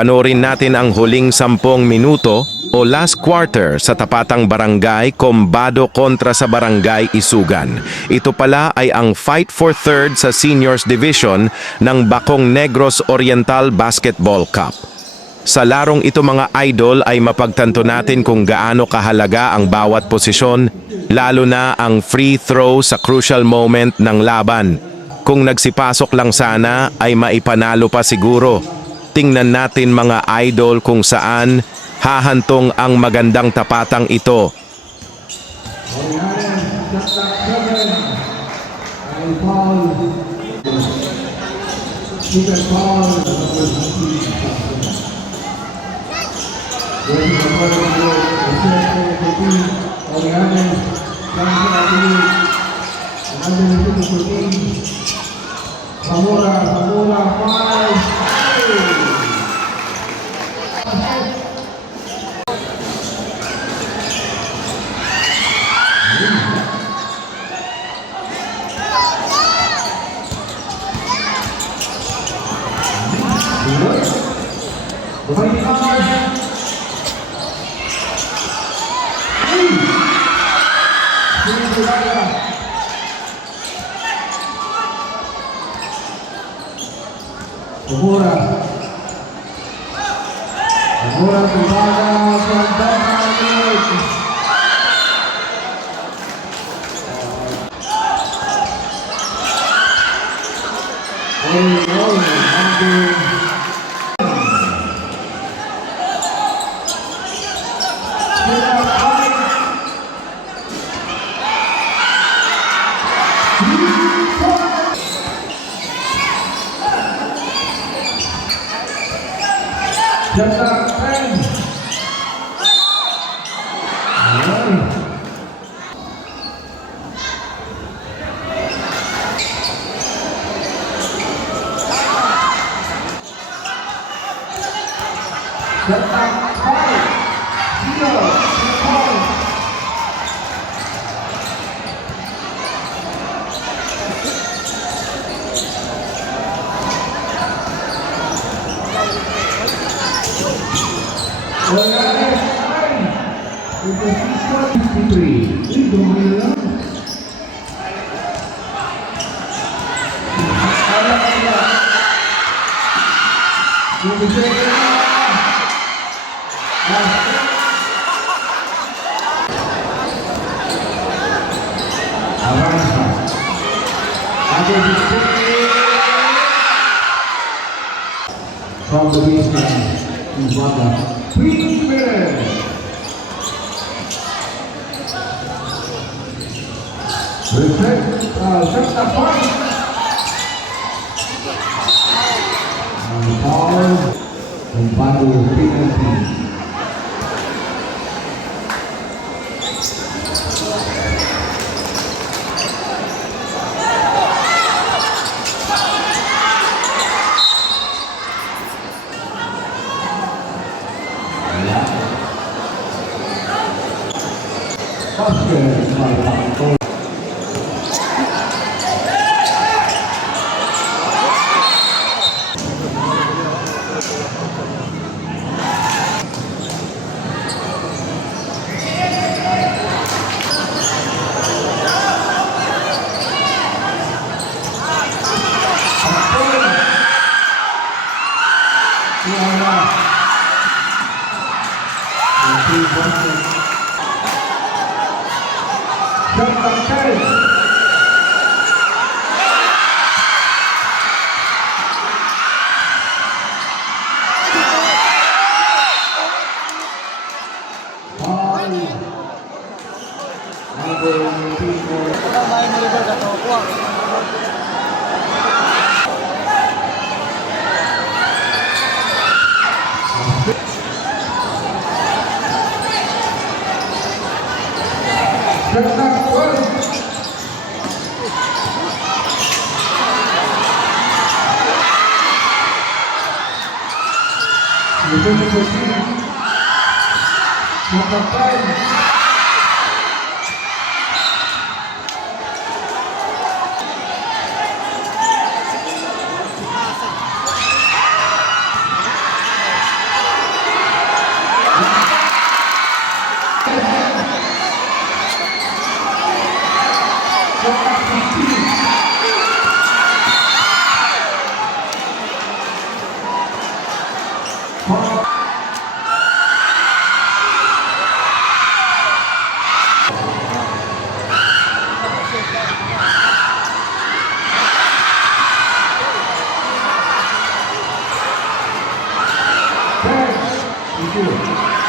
Panorin natin ang huling 10 minuto o last quarter sa tapatang Barangay Combado kontra sa Barangay Isugan. Ito pala ay ang Fight for Third sa Seniors Division ng Bacong Negros Oriental Basketball Cup. Sa larong ito mga idol ay mapagtanto natin kung gaano kahalaga ang bawat posisyon, lalo na ang free throw sa crucial moment ng laban. Kung nagsipasok lang sana ay maipanalo pa siguro. Tingnan natin mga idol kung saan hahantong ang magandang tapatang ito. Zamora, 5 kumbaga sa Bacong. From the baseline, Kumbaga. Please, set the point. Power, Kumbaga penalty. Thank you.